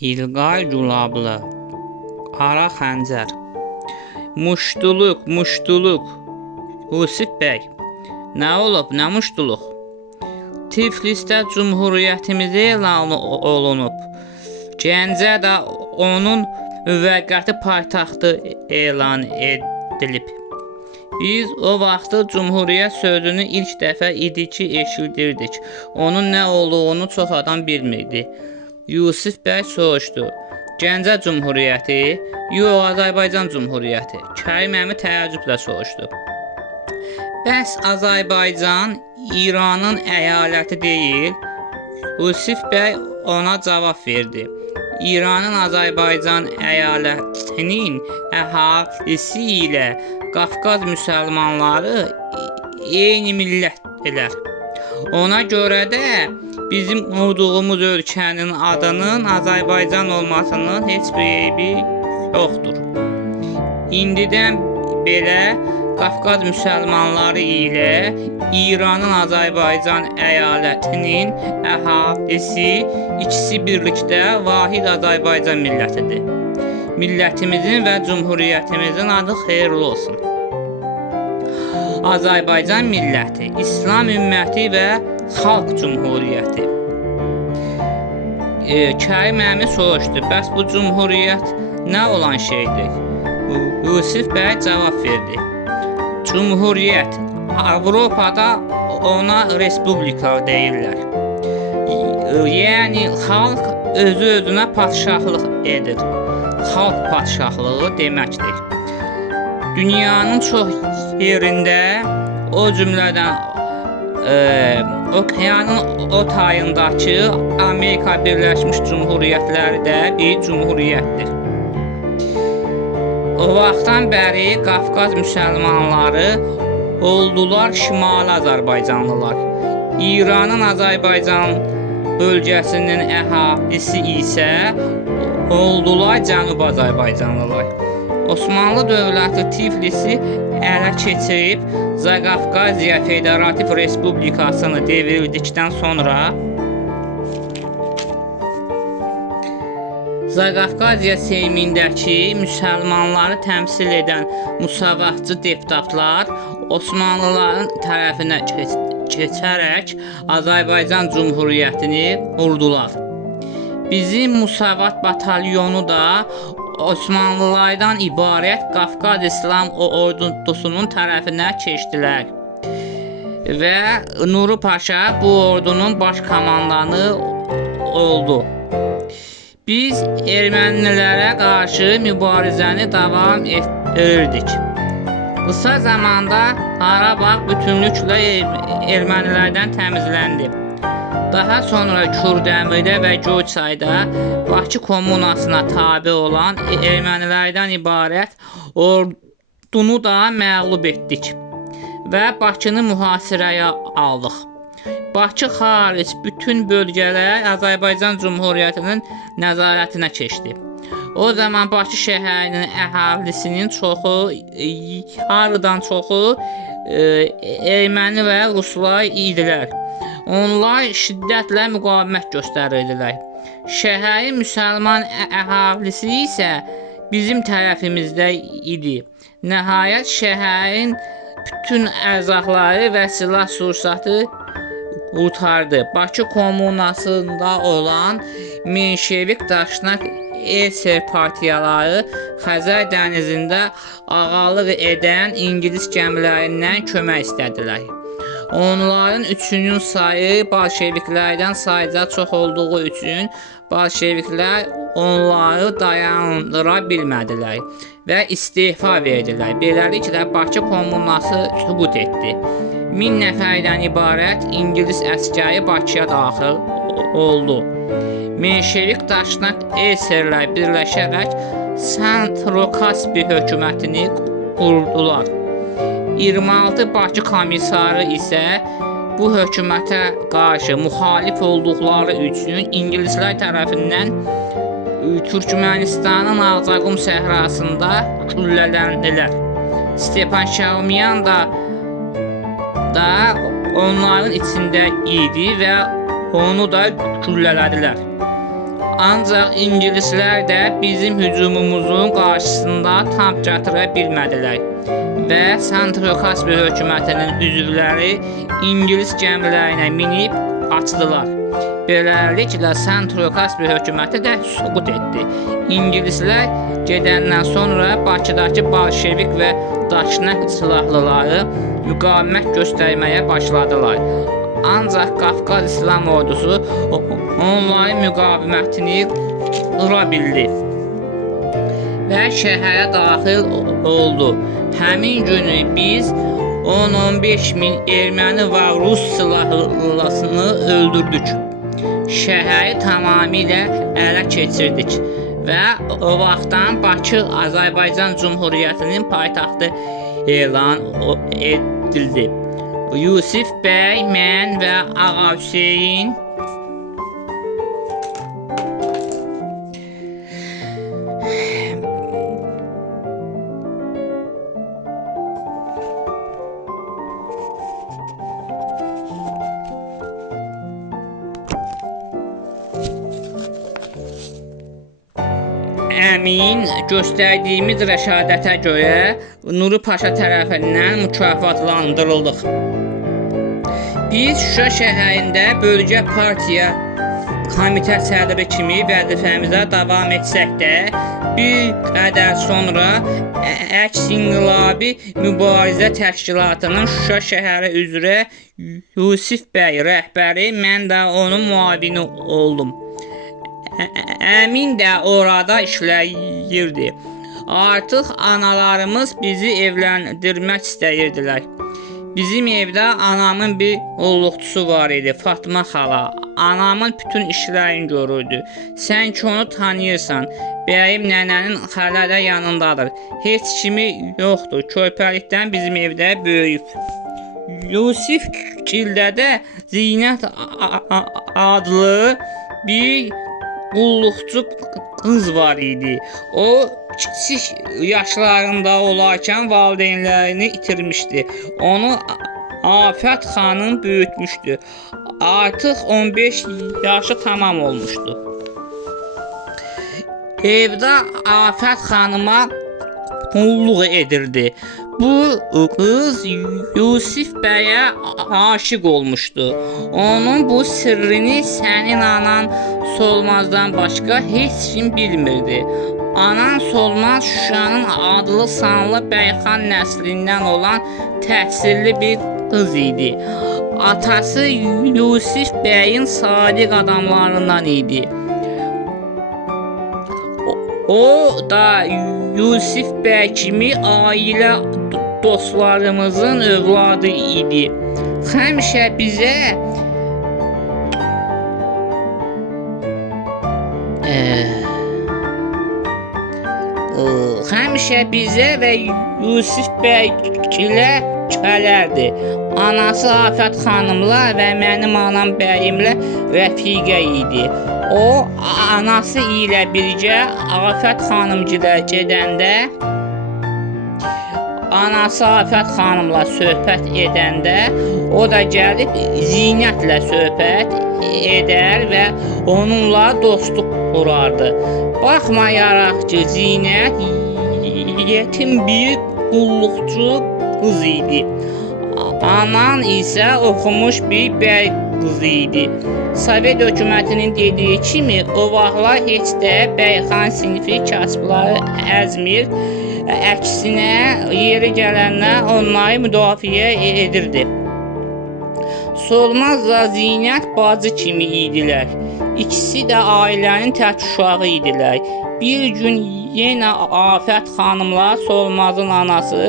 İlqay Gülablı, Qara xəncər, muştuluq, muştuluq, Yusif bəy, nə olub, nə muştuluq? Tiflisdə Cumhuriyyətimiz elan olunub, Gəncə də onun müvəqqəti paytaxtı elan edilib. Biz o vaxtı Cumhuriyyət sözünü ilk dəfə idi ki eşidirdik. Onun nə olduğunu çox adam bilmirdi. Yusif bəy soruşdu. Gəncə Cumhuriyyəti, yox Azərbaycan Cumhuriyyəti. Kərim əmi təəccüblə soruşdu. Bəs Azərbaycan İranın əyaləti deyil? Yusif bəy ona cavab verdi. İranın Azərbaycan əyalətinin əhalisi ilə Qafqaz müsəlmanları eyni millətdirlər. Ona görə də bizim olduğumuz ölkənin adının Azərbaycan olmasının heç bir eybi yoxdur. İndidən belə Qafqaz müsəlmanları ilə İranın Azərbaycan əyalətinin əhalisi ikisi birlikdə vahid Azərbaycan millətidir. Millətimizin və Cumhuriyyətimizin adı xeyirli olsun. Azərbaycan milləti, İslam ümməti və Xalq Cumhuriyyəti. Kərim əmi soruşdu, bəs bu Cumhuriyyət nə olan şeydir? Yusif bəy cavab verdi. Cumhuriyyət, Avropada ona respublika deyirlər. Yəni, xalq özü-özünə padşahlıq edir. Xalq padşahlığı deməkdir. Dünyanın çox yerində, o cümlədən okeanın o tayındakı Amerika Birləşmiş Cumhuriyyətləri də bir cumhuriyyətdir. O vaxtdan bəri Qafqaz müsəlmanları oldular Şimali Azərbaycanlılar. İranın Azərbaycan bölgəsinin əhalisi isə oldular Cənub Azərbaycanlılar. Osmanlı dövləti Tiflisi ələ keçirib Zaqafqaziya Federativ Respublikasını devrildikdən sonra Zaqafqaziya Seymindəki müsəlmanları təmsil edən müsavatçı deputatlar Osmanlıların tərəfinə keçərək Azərbaycan Cumhuriyyətini qurdular. Bizim Musavat batalyonu da Osmanlılardan ibarət Qafqaz İslam ordusunun tərəfinə keçdilər və Nuru Paşa bu ordunun baş komandanı oldu. Biz ermənilərə qarşı mübarizəni davam etdirirdik. Qısa zamanda Qarabağ bütünlüklə ermənilərdən təmizləndi. Daha sonra Kürdəmirdə və Göyçayda Bakı kommunasına tabe olan ermənilərdən ibarət ordunu da məğlub etdik və Bakını mühasirəyə aldıq. Bakı xaric bütün bölgələr Azərbaycan Cumhuriyyətinin nəzarətinə keçdi. O zaman Bakı şəhərinin əhalisinin çoxu, yarıdan çoxu erməni və ruslar idilər. Onlar şiddətlə müqavimət göstərirdilər. Şəhərin müsəlman əhalisi isə bizim tərəfimizdə idi. Nəhayət şəhərin bütün ərzaqları və silah sursatı qurtardı. Bakı kommunasında olan Menşevik Daşnak SR partiyaları Xəzər dənizində ağalıq edən İngilis gəmilərindən kömək istədilər. Onların üçünün sayı bolşeviklərdən sayca çox olduğu üçün bolşeviklər onları dayandıra bilmədilər və istefa verdilər. Beləliklə Bakı kommunası süqut etdi. 1000 nəfərdən ibarət İngilis əsgəri Bakıya daxil oldu. Menşevik Daşnak SR-lər birləşərək Sentrokaspi hökumətini qurdular. 26 Bakı komissarı isə bu hökumətə qarşı müxalif olduqları üçün ingilislər tərəfindən Türkmenistanın Ağzaqum səhrasında güllələndilər. Stepan Şaumyan da onların içində idi və onu da güllələdilər. Ancaq ingilislər də bizim hücumumuzun qarşısında tank gətirə bilmədilər və Santro-Kasper hökumətinin üzvləri ingilis gəmilərinə minib qaçdılar. Beləliklə Santro-Kasper hökuməti də süqut etdi. İngilislər gedəndən sonra Bakıdakı bolşevik və daşnaq silahlıları müqavimət göstərməyə başladılar. Ancaq Qafqaz İslam ordusu onların müqavimətini qıra bildi və şəhərə daxil oldu. Həmin günü biz 10-15 min erməni və rus silahlısını öldürdük. Şəhəri tamamilə ələ keçirdik və o vaxtdan Bakı Azərbaycan Cümhuriyyətinin paytaxtı elan edildi. Yusif bəy, mən və Ağa Hüseyn Əmin göstərdiyimiz rəşadətə görə Nuri Paşa tərəfindən mükafatlandırıldıq. Biz Şuşa şəhərində bölgə partiya komitə sədri kimi vəzifəmizə davam etsək də, bir qədər sonra əks-inqilabi mübarizə təşkilatının Şuşa şəhəri üzrə Yusif bəy rəhbəri, mən də onun müavini oldum. Əmin də orada işləyirdi. Artıq analarımız bizi evləndirmək istəyirdilər. Bizim evdə anamın bir qulluqçusu var idi, Fatma xala. Anamın bütün işlərini görürdü. Sən ki onu tanıyırsan, bəyim nənənin hələ də yanındadır. Heç kimi yoxdur, körpəlikdən bizim evdə böyüyüb. Yusif gildə də Zinət adlı bir qulluqçu qız var idi. O kiçik yaşlarında olarkən valideynlərini itirmişdi. Onu Afət xanım böyütmüşdü. Artıq 15 yaşı tamam olmuşdu. Evdə Afət xanıma qulluq edirdi. Bu qız Yusif bəyə aşiq olmuşdu. Onun bu sirrini sənin anan Solmazdan başqa heç kim bilmirdi. Anan Solmaz Şuşanın adlı sanlı Bəyxan nəslindən olan təhsilli bir qız idi. Atası Yusif bəyin sadiq adamlarından idi. O da Yusif bəy kimi ailə dostlarımızın övladı idi. Həmişə bizə və Yusif bəygilə gələrdi. Anası Afət xanımla və mənim anam bəyimlə rəfiqə idi. O, anası ilə birgə Afət xanımgilə gedəndə, anası Afət xanımla söhbət edəndə, o da gəlib Zinətlə söhbət edər və onunla dostluq qurardı. Baxmayaraq ki, Zinət yetim bir qulluqçu qız idi. Anan isə oxumuş bir bəy qızı idi. Sovet hökumətinin dediyi kimi, o vaxtlar heç də Bəyxan sinfi kasıbları əzmir, əksinə yeri gələndə onları müdafiə edirdi. Solmazla Zinət bacı kimi idilər. İkisi də ailənin tək uşağı idilər. Bir gün yenə Afət xanımla Solmazın anası,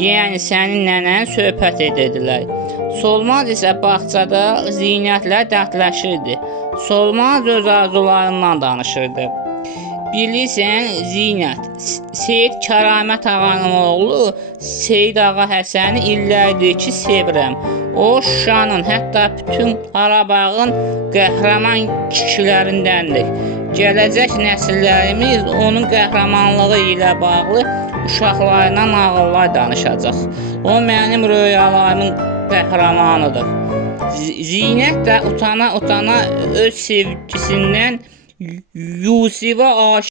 yəni sənin nənən söhbət edirdilər. Solmaz isə bağçada Zinətlə dərdləşirdi. Solmaz öz arzularından danışırdı. Bilirsən Zinət, Seyid Kəramət ağanın oğlu Seyid Ağa Həsəni illərdir ki sevirəm. O Şuşanın, hətta bütün Qarabağın qəhrəman kişilərindəndir. Gələcək nəsillərimiz onun qəhrəmanlığı ilə bağlı uşaqlarına nağıllar danışacaq. O mənim röyalarımın qəhrəmanıdır. Zinət də utana-utana öz sevgisindən Yusifə aşiq